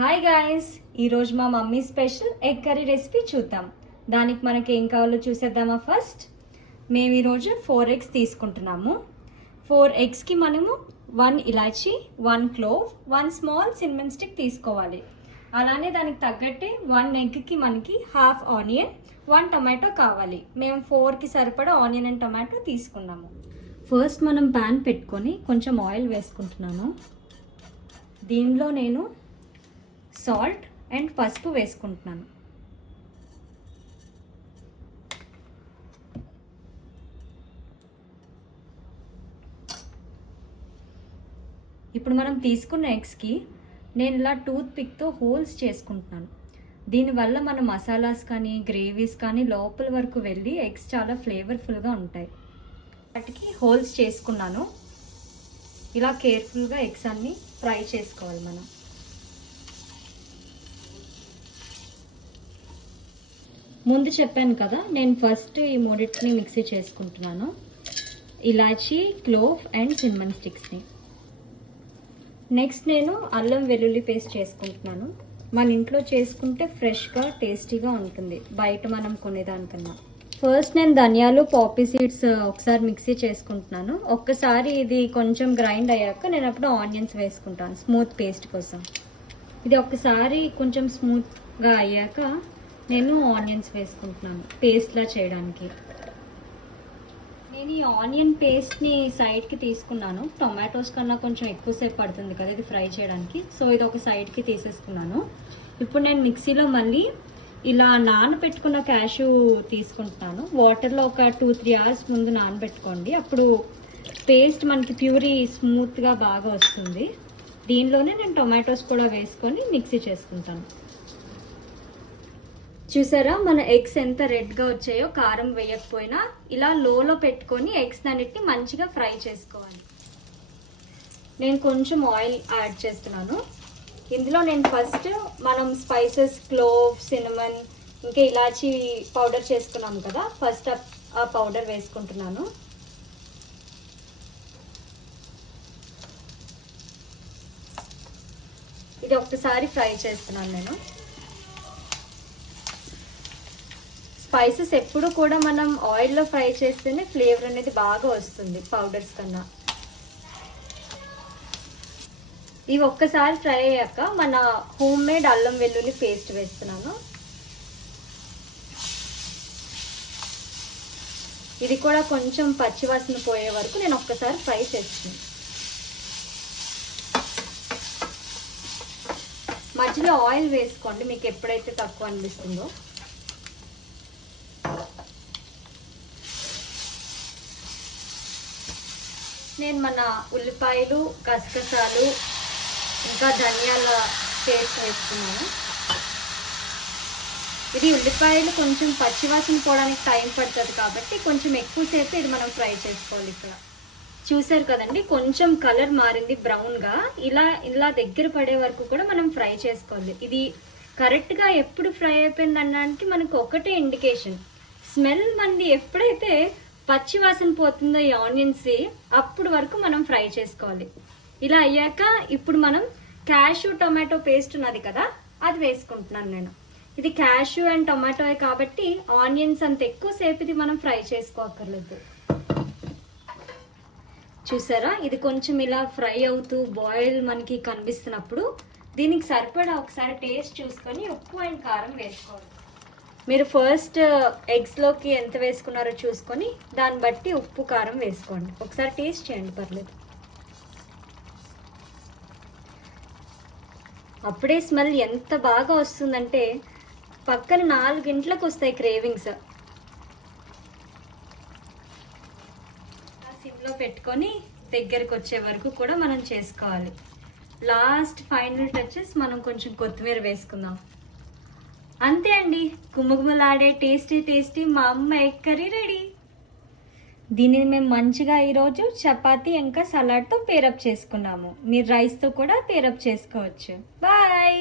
Hi guys, ఈరోజు మా mummy special egg curry recipe చూద్దాం. దానికి మనకి ఏం కావాలో చూసేద్దామా. ఫస్ట్ మేము ఈరోజు 4 eggs తీసుకుంటున్నాము. 4 eggsకి మనము 1 ఇలాచీ, 1 క్లోవ్, 1 స్మాల్ సిన్నమన్ స్టిక్ తీసుకోవాలి. అలానే దానికి తగ్గట్టే 1 ఎగ్కి మనకి హాఫ్ ఆనియన్, 1 టమాటో కావాలి. మేము 4కి సరిపడా ఆనియన్ అండ్ టమాటో తీసుకున్నాము. ఫస్ట్ మనం ప్యాన్ పెట్టుకొని కొంచెం ఆయిల్ వేసుకుంటున్నాను. దీనిలో నేను సాల్ట్ అండ్ పసుపు వేసుకుంటున్నాను. ఇప్పుడు మనం తీసుకున్న ఎగ్స్కి నేను ఇలా టూత్ పిక్తో హోల్స్ చేసుకుంటున్నాను. దీనివల్ల మన మసాలాస్ కానీ గ్రేవీస్ కానీ లోపల వరకు వెళ్ళి ఎగ్స్ చాలా ఫ్లేవర్ఫుల్గా ఉంటాయి. వాటికి హోల్స్ చేసుకున్నాను. ఇలా కేర్ఫుల్గా ఎగ్స్ అన్నీ ఫ్రై చేసుకోవాలి మనం. ముందు చెప్పాను కదా, నేను ఫస్ట్ ఈ మూడింటిని మిక్సీ చేసుకుంటున్నాను. ఇలాచీ, క్లోవ్ అండ్ సిన్నమన్ స్టిక్స్ని. నెక్స్ట్ నేను అల్లం వెల్లుల్లి పేస్ట్ చేసుకుంటున్నాను. మన ఇంట్లో చేసుకుంటే ఫ్రెష్గా టేస్టీగా ఉంటుంది, బయట మనం కొనేదానికన్నా. ఫస్ట్ నేను ధనియాలు, పాపీ సీడ్స్ ఒకసారి మిక్సీ చేసుకుంటున్నాను. ఒక్కసారి ఇది కొంచెం గ్రైండ్ అయ్యాక నేను అప్పుడు ఆనియన్స్ వేసుకుంటాను స్మూత్ పేస్ట్ కోసం. ఇది ఒక్కసారి కొంచెం స్మూత్గా అయ్యాక నేను ఆనియన్స్ వేసుకుంటున్నాను పేస్ట్లా చేయడానికి. నేను ఈ ఆనియన్ పేస్ట్ని సైడ్కి తీసుకున్నాను. టొమాటోస్ కన్నా కొంచెం ఎక్కువసేపు పడుతుంది కదా ఇది ఫ్రై చేయడానికి, సో ఇది ఒక సైడ్కి తీసేసుకున్నాను. ఇప్పుడు నేను మిక్సీలో మళ్ళీ ఇలా నానబెట్టుకున్న క్యాషు తీసుకుంటున్నాను. వాటర్లో ఒక 2-3 hours ముందు నానబెట్టుకోండి, అప్పుడు పేస్ట్ మనకి ప్యూరీ స్మూత్గా బాగా వస్తుంది. దీనిలోనే నేను టొమాటోస్ కూడా వేసుకొని మిక్సీ చేసుకుంటాను. చూసారా మన ఎగ్స్ ఎంత రెడ్గా వచ్చాయో, కారం వేయకపోయినా. ఇలా లోలో పెట్టుకొని ఎగ్స్ అన్నిటిని మంచిగా ఫ్రై చేసుకోవాలి. నేను కొంచెం ఆయిల్ యాడ్ చేస్తున్నాను. ఇందులో నేను ఫస్ట్ మనం స్పైసెస్ క్లోవ్, సిన్నమన్ ఇంకా ఇలాచీ పౌడర్ చేసుకున్నాం కదా, ఫస్ట్ ఆ పౌడర్ వేసుకుంటున్నాను. ఇది ఒక్కసారి ఫ్రై చేస్తున్నాను నేను. స్పైసెస్ ఎప్పుడు కూడా మనం ఆయిల్లో ఫ్రై చేస్తేనే ఫ్లేవర్ అనేది బాగా వస్తుంది పౌడర్స్ కన్నా. ఇవి ఒక్కసారి ఫ్రై అయ్యాక మన హోమ్ మేడ్ అల్లం వెల్లుల్లి పేస్ట్ వేస్తున్నాను. ఇది కూడా కొంచెం పచ్చివాసన పోయే వరకు నేను ఒక్కసారి ఫ్రై చేస్తున్నాను. మధ్యలో ఆయిల్ వేసుకోండి మీకు ఎప్పుడైతే తక్కువ అనిపిస్తుందో. నేను మన ఉల్లిపాయలు, గసగసాలు ఇంకా ధనియాల పేస్ట్ వేస్తున్నాను. ఇది ఉల్లిపాయలు కొంచెం పచ్చివాసన పోవడానికి టైం పడుతుంది కాబట్టి కొంచెం ఎక్కువసేపు ఇది మనం ఫ్రై చేసుకోవాలి. ఇక్కడ చూసారు కదండి, కొంచెం కలర్ మారింది బ్రౌన్గా. ఇలా దగ్గర పడే వరకు కూడా మనం ఫ్రై చేసుకోవాలి. ఇది కరెక్ట్గా ఎప్పుడు ఫ్రై అయిపోయింది అనడానికి మనకు ఒకటే ఇండికేషన్, స్మెల్ మంది ఎప్పుడైతే పచ్చి వాసన పోతుందో ఈ ఆనియన్స్, అప్పుడు వరకు మనం ఫ్రై చేసుకోవాలి. ఇలా అయ్యాక ఇప్పుడు మనం క్యాషు టొమాటో పేస్ట్ ఉన్నది కదా, అది వేసుకుంటున్నాను నేను. ఇది క్యాషు అండ్ టొమాటో కాబట్టి ఆనియన్స్ అంత ఎక్కువసేపు ఇది మనం ఫ్రై చేసుకోక్కర్లేదు. చూసారా, ఇది కొంచెం ఇలా ఫ్రై అవుతూ బాయిల్ మనకి కనిపిస్తున్నప్పుడు దీనికి సరిపడా ఒకసారి టేస్ట్ చూసుకొని ఉప్పు అండ్ కారం వేసుకోవాలి. మీరు ఫస్ట్ ఎగ్స్లోకి ఎంత వేసుకున్నారో చూసుకొని దాన్ని బట్టి ఉప్పు కారం వేసుకోండి. ఒకసారి టేస్ట్ చేయండి, పర్లేదు. అప్పుడే స్మెల్ ఎంత బాగా వస్తుందంటే పక్కన 4 గంటలకు వస్తాయి క్రేవింగ్స్. సిమ్లో పెట్టుకొని దగ్గరకు వచ్చే వరకు కూడా మనం చేసుకోవాలి. లాస్ట్ ఫైనల్ టచెస్ మనం కొంచెం కొత్తిమీర వేసుకుందాం. అంతే అండి, గుమగుమలాడే టేస్టీ మా అమ్మ ఎగ్ కర్రీ రెడీ. దీనిని మేము మంచిగా ఈరోజు చపాతీ ఇంకా సలాడ్తో పేరప్ చేసుకున్నాము. మీరు రైస్తో కూడా పేరప్ చేసుకోవచ్చు. బాయ్.